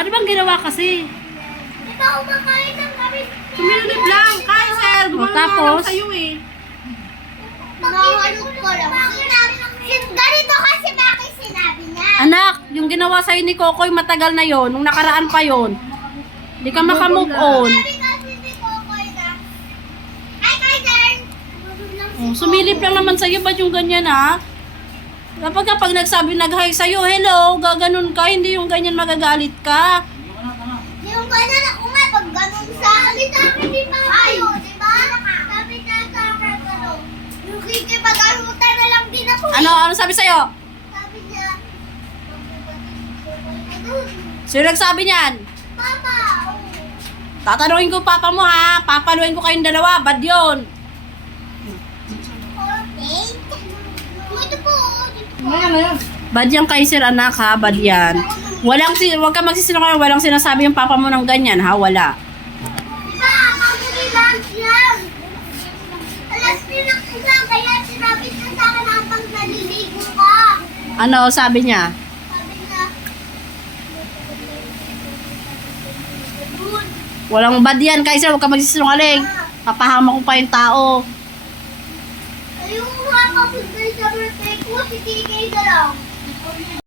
Ano bang ginawa kasi? Ikaw kumakain ng kami. Sumilip lang. Kaiser, gumano tapos? lang sa'yo eh. Nakahalot ko lang. Ganito kasi bakit sinabi niya. Anak, yung ginawa sa'yo ni Kokoy matagal na yon, nung nakaraan pa yon. Hindi ka makamove on. Sabi kasi ni Kokoy na, ay Kaiser! Oh, sumilip lang naman sa'yo, ba't yung ganyan ha? Kapag nagsabi nag-hi sa'yo, hello, gaganon ka, hindi yung ganyan magagalit ka. Yung ganyan ako nga, pag ganun sabi sa akin ni Papayo, di ba? Sabi niya sa akin, yung kikipag-arutan na lang din ako. Ano sabi sa'yo? Sabi niya, Sino nagsabi niyan? Papa, Tatanungin ko papa mo ha, papaluin ko kayong dalawa, bad yun. okay. Ito po, Bad yung Kaiser anak ha, bad yan. Huwag ka magsisinungaling, walang sinasabi yung papa mo ng ganyan ha, wala. di ba, mag-lunch lang. Alas nilang isang, kaya sinabi niya sa akin habang naliligo ka. Ano sabi niya? Sabi niya, Walang bad yan Kaiser, huwag ka magsisinungaling. Papahama ko pa yung tao. ayun nga kapag sa birthday ko, si TK na lang.